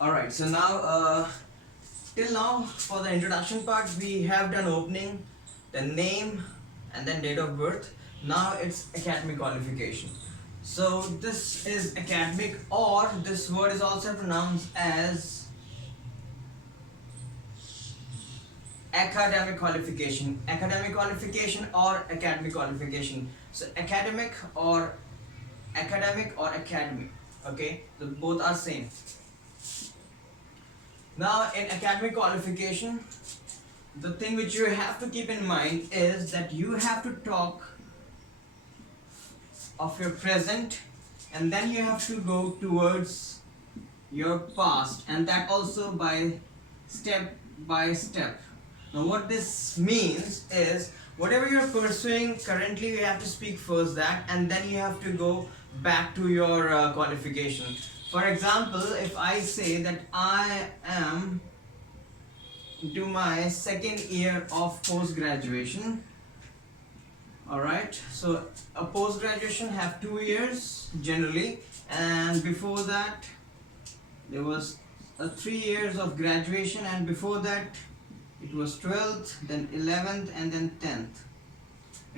Alright, so now till now for the introduction part we have done opening, the name and then date of birth. Now it's academic qualification. So this is academic, or this word is also pronounced as academic qualification. Academic qualification or academic qualification. So academic or academy. Okay, so both are same. Now in academic qualification, the thing which you have to keep in mind is that you have to talk of your present and then you have to go towards your past, and that also by step by step. Now what this means is whatever you're pursuing currently, you have to speak first that, and then you have to go back to your qualification. For example, if I say that I am into my second year of post graduation, all right, so a post graduation have 2 years generally, and before that there was 3 years of graduation, and before that it was 12th, then 11th, and then 10th.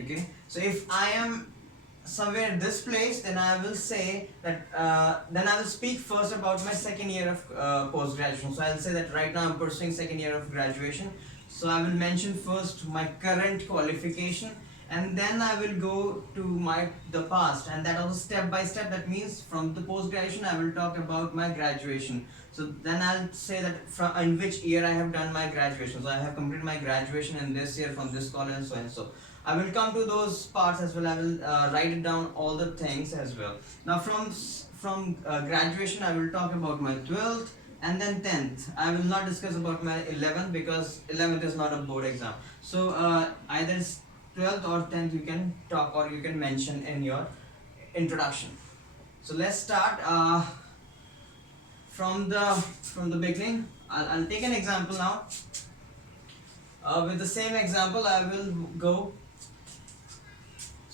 Okay, so if I am somewhere in this place, then I will say that then I will speak first about my second year of post graduation. So I'll say that right now I'm pursuing second year of graduation, so I will mention first my current qualification, and then I will go to the past, and that also step by step. That means from the post graduation I will talk about my graduation. So then I'll say that from in which year I have done my graduation. So I have completed my graduation in this year from this college, and so and so. I will come to those parts as well. I will write it down all the things as well. Now from graduation I will talk about my 12th and then 10th. I will not discuss about my 11th because 11th is not a board exam. So either 12th or 10th you can talk or you can mention in your introduction. So let's start from the beginning. I'll take an example now. With the same example I will go.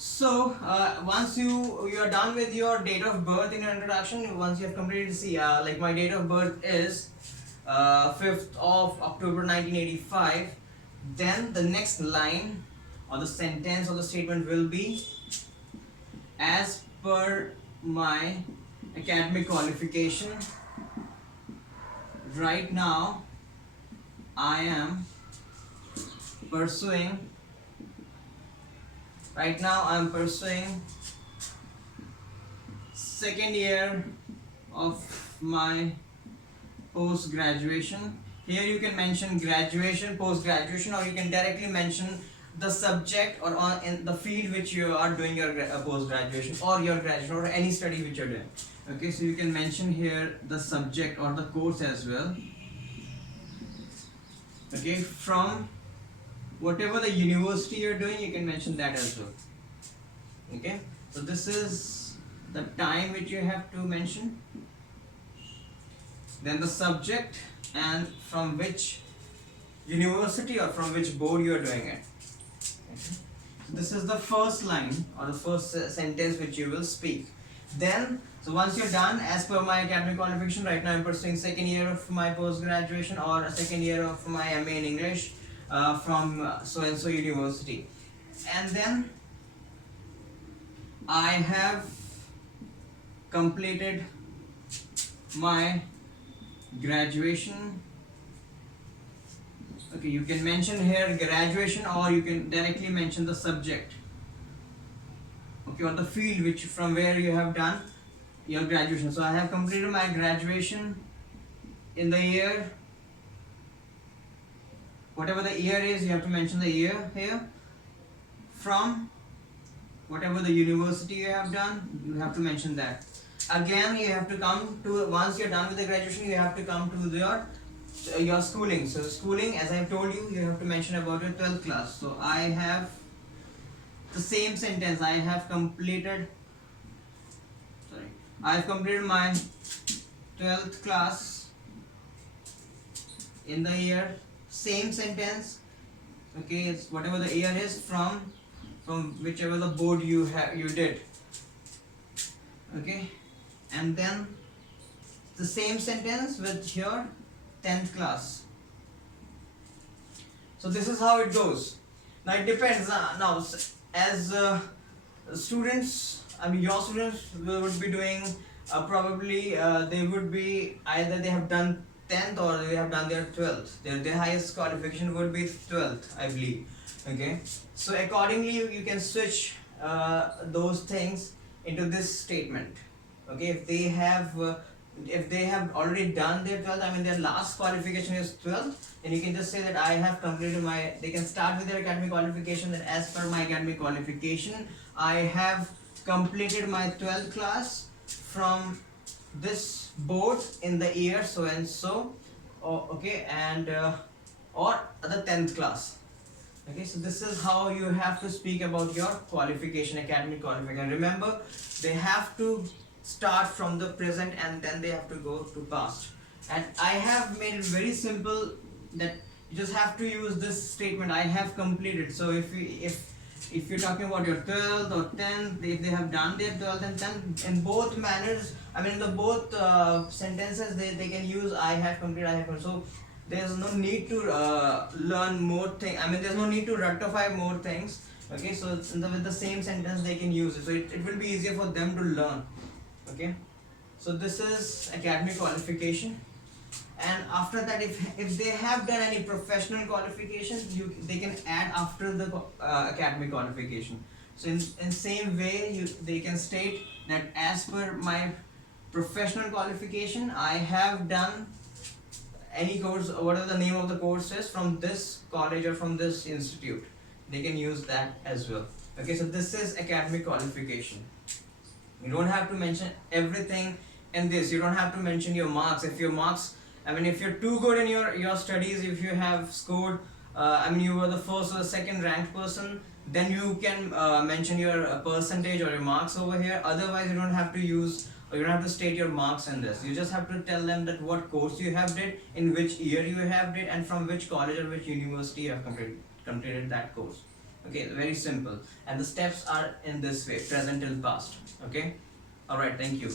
So once you are done with your date of birth in your introduction, once you have completed, see like my date of birth is 5th of October 1985, then the next line or the sentence or the statement will be, as per my academic qualification, right now I am pursuing second year of my post graduation. Here you can mention graduation, post graduation, or you can directly mention the subject or in the field which you are doing your post graduation or your graduation or any study which you're doing. Okay, so you can mention here the subject or the course as well. Okay, from whatever the university you're doing, you can mention that as well. Okay, so this is the time which you have to mention, then the subject, and from which university or from which board you are doing it. Okay. So this is the first line or the first sentence which you will speak. Then so once you're done, as per my academic qualification, right now I'm pursuing second year of my post graduation or a second year of my MA in English from so and so university, and then I have completed my graduation. Okay, you can mention here graduation or you can directly mention the subject, okay, or the field which from where you have done your graduation. So I have completed my graduation in the year, whatever the year is, you have to mention the year here. From whatever the university you have done, you have to mention that. Again, you have to come to, once you're done with the graduation, you have to come to your schooling. So schooling, as I have told you, you have to mention about your 12th class. So I have the same sentence. I have completed my 12th class in the year, same sentence. Okay, it's whatever the year is from whichever the board you did. Okay, and then the same sentence with your 10th class. So this is how it goes. Now it depends. Now as students, I mean your students would be doing probably they would be either they have done 10th or they have done their 12th. Their highest qualification would be 12th, I believe. Okay, so accordingly you can switch those things into this statement. Okay, if they have already done their 12th, I mean their last qualification is 12th, then you can just say that I have completed my, they can start with their academic qualification, that as per my academic qualification I have completed my 12th class from this board in the year so and so, okay, and or the 10th class. Okay, so this is how you have to speak about your qualification, academic qualification. Remember, they have to start from the present and then they have to go to past. And I have made it very simple that you just have to use this statement, I have completed. So if you're talking about your 12th or 10th, if they have done their 12th and 10th, in both manners, I mean in the both sentences they can use I have completed, I have completed. So there's no need to learn more things, I mean there's no need to rectify more things. Okay, so with the same sentence they can use it, so it will be easier for them to learn. Okay, so this is academic qualification. And after that, if they have done any professional qualifications, they can add after the academic qualification. So in same way they can state that as per my professional qualification I have done any course, whatever the name of the course is, from this college or from this institute. They can use that as well. Okay, so this is academic qualification. You don't have to mention everything in this. You don't have to mention your marks. If your marks, I mean if you're too good in your studies, if you have scored I mean you were the first or the second ranked person, then you can mention your percentage or your marks over here. Otherwise you don't have to use, or you don't have to state your marks in this. You just have to tell them that what course you have did, in which year you have did, and from which college or which university you have completed that course. Okay, very simple. And the steps are in this way, present till past. Okay, all right, thank you.